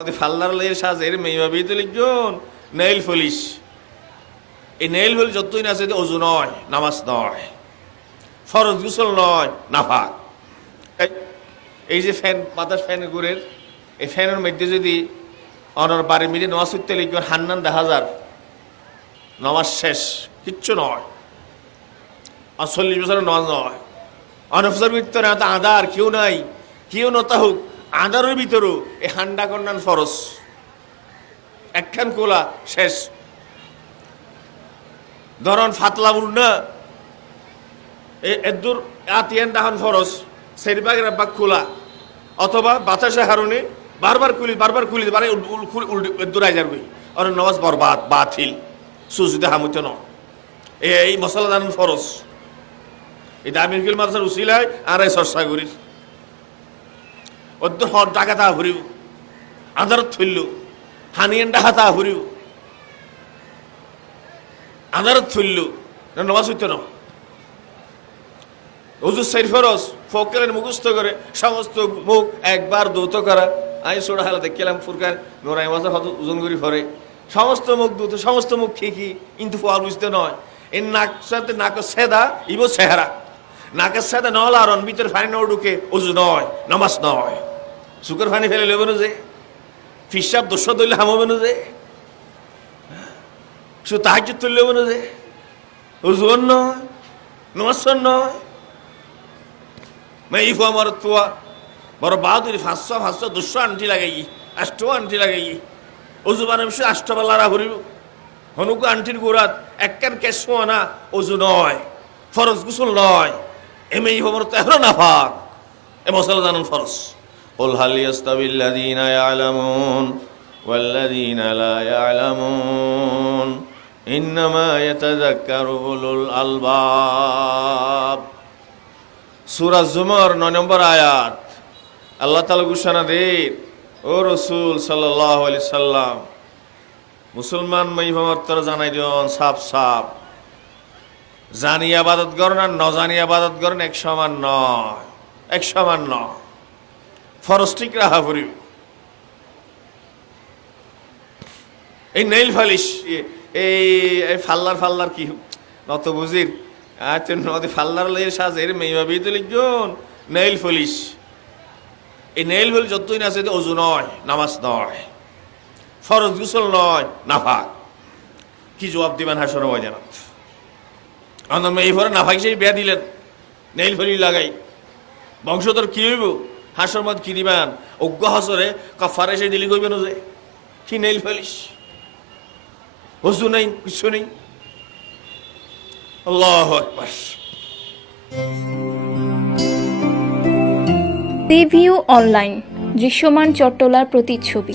ফাল্লার লের সাজের মেয়ে তো লিখজন নেইল পলিশ। এই নেইল পলিশ যতই না আছে অজু নয়, নামাজ নয়, ফরজ গোসল নয়, নাফাক। এই যে ফ্যান বাতাস ফ্যান ঘুরের, এই ফ্যানের মধ্যে যদি অনর বাড়ি মিলে নামাজ উঠতে লিখবেন হান্নান 10,000 নামাজ শেষ, কিচ্ছু নয়। 40 বছরের নামাজ নয়। অনফসর ভিতরে আদার কেউ নাই, কেউ নতা হোক আদারের ভিতরেও এই হান্ডা কন্যান ফরজ, একখান কোলা শেষ। ধরন ফাতলা উড়না এদুর আতিয়ান দাহান ফরজ, সেরিবাগ রাব্বাক খোলা, অথবা বাতাসে হারণে বারবার কুলি বারে এদুর আইজার গই আর নমাজ বরবাদ বাতিল সুজুদে হামুত ন। এই মশলা দান ফরজ। এই দামিরকিল মাদ্রাসার উসিলায় আর এই চর্চা করি অদ্দুর হর ডাকাতা ঘুরিব, আদারত থইল হানিয়ান ডাকাতা ঘুরিব, আদারত থইল নমাজ হইত ন। হুজুর সাইর ফরজ ফকরের মুখস্থ করে সমস্ত মুখ একবার দৌত করা। আমি ছোট হালা দেখলাম ফুরকার নোরাই মাঝে হয়তো ওজন করি ফরে সমস্ত মুখ দৌত, সমস্ত মুখ ঠিকই, কিন্তু ফল বুঝতে নয়। এই নাক সাথে নাক সেদা ইবো চেহারা, নাকের সাথে নল আর ভিতরে ফানি ন ঢুকে অজু নয়, নামাজ নয়। সুকের ফানি ফেলে লেবে না যে, ফিসাব দোষ দইলে হামবে না যে, শুধু তাহাজ্জুদ তুললে হবে না যে, অজুর নয়, নামাজ নয়। मैं इफो हमारे तो बड़ो बादुरी 500 200 आंटी लगेगी, 8 आंटी लगेगी। उस बारे में 8 बालारा हो रही हनुको आंटी गुरात एक कैन कैसो ना उस नॉय फरस गुसल नॉय एमे इफो हमारे तो है ना फाक ए मसला जानन फरस उल हल यस्तविल्लदीना यालमून वल्लदीना ला यालमून इन्नमा यतज़क्करु उलुल अलबाब। सूरा जुमर 9 নম্বর আয়াত। আল্লাহ তাআলা ঘোষণা দেন, ও রাসূল সাল্লাল্লাহু আলাইহি সাল্লাম, মুসলমান মাইভামত তর জানাই দিন সাফ সাফ, জানি ইবাদত করেন আর ন জানি ইবাদত করেন এক সমান নয়, এক সমান নয়। ফরজ ঠিক রাখা করি। এই নেইল পালিশ এই ফাল্লার কি নত বুঝির আচ্ছা নদী ফাল্লার লের সাজের মেয়ে তো লিখজন নেইল পলিশ। এই নেইল পলিশ যতই না আছে অজু নয়, নামাজ নয়, ফরজ গোসল নয়, নাফাক। কি জবাব দিবেন হাসর ময়দানত? আমার মেয়ে ফরে নাফাক সেই বিয়া দিলেন নেইল পলিশ লাগাই, বংশধর কি হইব? হাসর মত কি দিবেন? অজ্ঞ হাসরে কাফারে সেই দিলি কইবেন যে কি নেইল পলিশ, অজু নেই, কিছু নেই। আল্লাহু আকবার। রিভিউ অনলাইন, দৃশ্যমান চট্টলার প্রতিচ্ছবি।